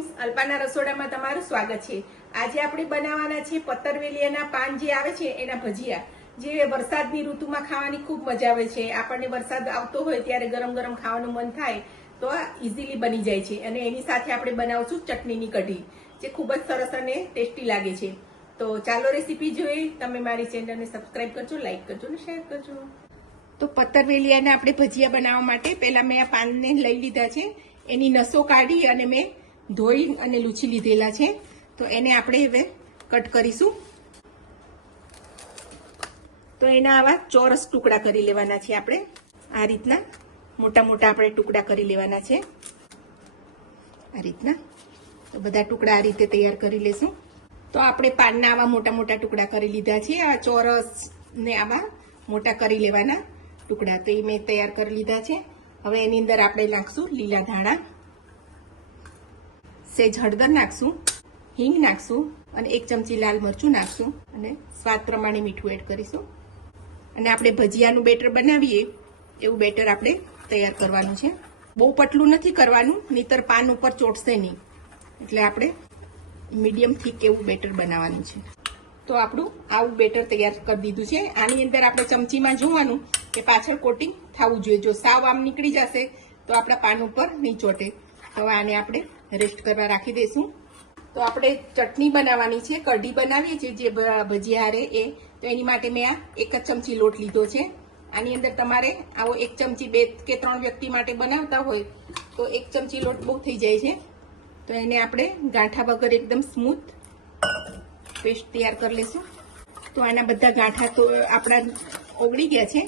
Friends, alpana રસોડામાં તમારું સ્વાગત છે। આજે આપણે બનાવવાના છે પતરવેલિયાના પાન જે આવે છે એના ભજીયા, જે વરસાદની ઋતુમાં ખાવાની ખૂબ મજા આવે છે। આપણને વરસાદ આવતો હોય ત્યારે ગરમ ગરમ ખાવાનું મન થાય તો આ ઇઝીલી બની જાય છે। અને એની સાથે આપણે બનાવશું ચટણીની કઢી, જે ખૂબ જ સરસ અને ટેસ્ટી લાગે છે। તો ચાલો રેસીપી જોઈએ। તમે મારી ચેનલને સબસ્ક્રાઇબ કરજો, લાઈક કરજો અને શેર કરજો। તો પતરવેલિયાના આપણે ભજીયા બનાવવા માટે પહેલા મેં આ પાનને લઈ લીધા છે, એની નસો કાઢી અને મેં ધોઈ અને લૂછી લીધેલા છે। તો એને આપણે હવે કટ કરીશું। તો એના આવા ચોરસ ટુકડા કરી લેવાના છે। આપણે આ રીતના મોટા મોટા આપણે ટુકડા કરી લેવાના છે, આ રીતના। તો બધા ટુકડા આ રીતે તૈયાર કરી લેશું। તો આપણે પાનના આવા મોટા મોટા ટુકડા કરી લીધા છે। આ ચોરસ ને આવા મોટા કરી લેવાના ટુકડા, તો એ મેં તૈયાર કરી લીધા છે। હવે એની અંદર આપણે નાખશું લીલા ધાણા, સેજ હળદર નાખશું, હિંગ નાખશું અને 1 ચમચી લાલ મરચું નાખશું અને સ્વાદ પ્રમાણે મીઠું એડ કરીશું। અને આપણે ભજીયાનું બેટર બનાવીએ એવું બેટર આપણે તૈયાર કરવાનું છે। બહુ પતલું નથી કરવાનું, નહીતર પાન ઉપર ચોટશે નહીં, એટલે આપણે મીડિયમ થીક એવું બેટર બનાવવાનું છે। તો આપણું આવું બેટર તૈયાર કરી દીધું છે। આની અંદર આપણે ચમચીમાં જોવાનું કે પાછળ કોટિંગ થવું જોઈએ। જો સાવ આમ નીકળી જશે તો આપણા પાન ઉપર નહીં ચોટે। હવે આને આપણે રેસ્ટ કરવા રાખી દઈશું। તો આપણે ચટણી બનાવવાની છે, કઢી બનાવીએ છીએ જે ભજીયા હારે એ, તો એની માટે મેં આ 1 જ ચમચી લોટ લીધો છે। આની અંદર તમારે આવો 1 ચમચી 2 કે 3 વ્યક્તિ માટે બનાવતા હોય તો 1 ચમચી લોટ બહુ થઈ જાય છે। તો એને આપણે ગાંઠા વગર એકદમ સ્મૂથ પેસ્ટ તૈયાર કરી લઈશું। તો આના બધા ગાંઠા તો આપણા ઓગળી ગયા છે।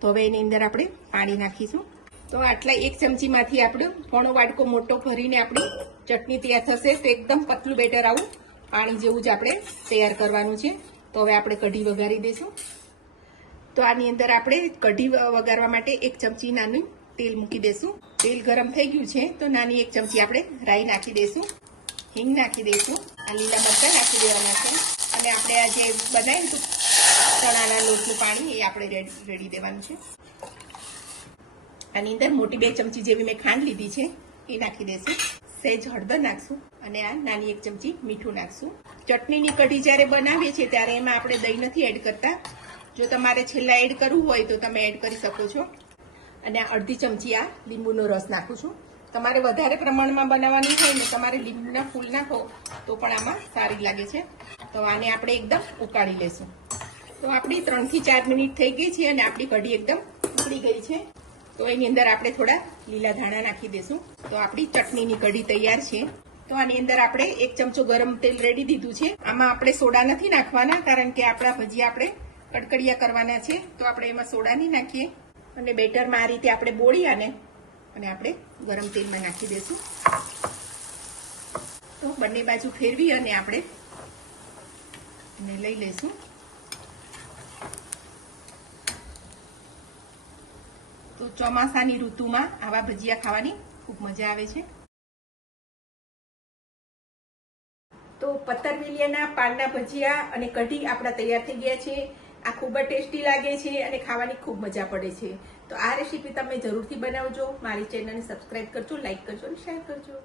તો હવે એની અંદર આપણે પાણી નાખીશું। તો આટલા 1 ચમચીમાંથી આપણે પોણો વાટકો મોટો ભરીને આપણી ચટણી તૈયાર થશે। તો એકદમ પતલું બેટર આવું પાણી જેવું જ આપણે તૈયાર કરવાનું છે। તો હવે આપણે કઢી વઘારી દઈશું। તો આની અંદર આપણે કઢી વઘારવા માટે 1 ચમચી નાનું તેલ મૂકી દઈશું। તેલ ગરમ થઈ ગયું છે તો નાની 1 ચમચી આપણે રાઈ નાખી દઈશું, હિંગ નાખી દઈશું, આ લીલા મરચાં નાખી દેવાના છે અને આપણે આ જે બનાવ્યું ચણાના લોટનું પાણી એ આપણે રેડી દેવાનું છે। આની અંદર મોટી 2 ચમચી જેવી મેં ખાંડ લીધી છે એ નાખી દઈશું, સહેજ હળદર નાખશું અને આ નાની 1 ચમચી મીઠું નાખશું। ચટણીની કઢી જ્યારે બનાવીએ છીએ ત્યારે એમાં આપણે દહીં નથી એડ કરતા, જો તમારે છેલ્લા એડ કરવું હોય તો તમે એડ કરી શકો છો। અને આ અડધી ચમચી આ લીંબુનો રસ નાખું છું। તમારે વધારે પ્રમાણમાં બનાવવાની હોય ને તમારે લીંબુના ફૂલ નાખો તો પણ આમાં સારી લાગે છે। તો આને આપણે એકદમ ઉકાળી લેશું। તો આપણી 3 થી 4 મિનિટ થઈ ગઈ છે અને આપણી કઢી એકદમ ઉકળી ગઈ છે। તો એની અંદર આપણે થોડા લીલા ધાણા નાખી દઈશું। તો આપણી ચટણીની કઢી તૈયાર છે। તો આની અંદર આપણે 1 ચમચો ગરમ તેલ રેડી દીધું છે। આમાં આપણે સોડા નથી નાખવાના, કારણ કે આપણા ભજીયા આપણે કડકડિયા કરવાના છે, તો આપણે એમાં સોડા નહીં નાખીએ। અને બેટરમાં આ રીતે આપણે બોળી અને આપણે ગરમ તેલમાં નાખી દઈશું। તો બંને બાજુ ફેરવી અને આપણે એને લઈ લઈશું। તો ચોમાસાની ઋતુમાં આવા ભજીયા ખાવાની ખૂબ મજા આવે છે। તો પતરવેલિયાના પાનના ભજીયા અને કઢી આપણા તૈયાર થઈ ગયા છે। આ ખૂબ જ ટેસ્ટી લાગે છે અને ખાવાની ખૂબ મજા પડે છે। તો આ રેસીપી તમે જરૂરથી બનાવજો। મારી ચેનલને સબસ્ક્રાઇબ કરજો, લાઈક કરજો અને શેર કરજો।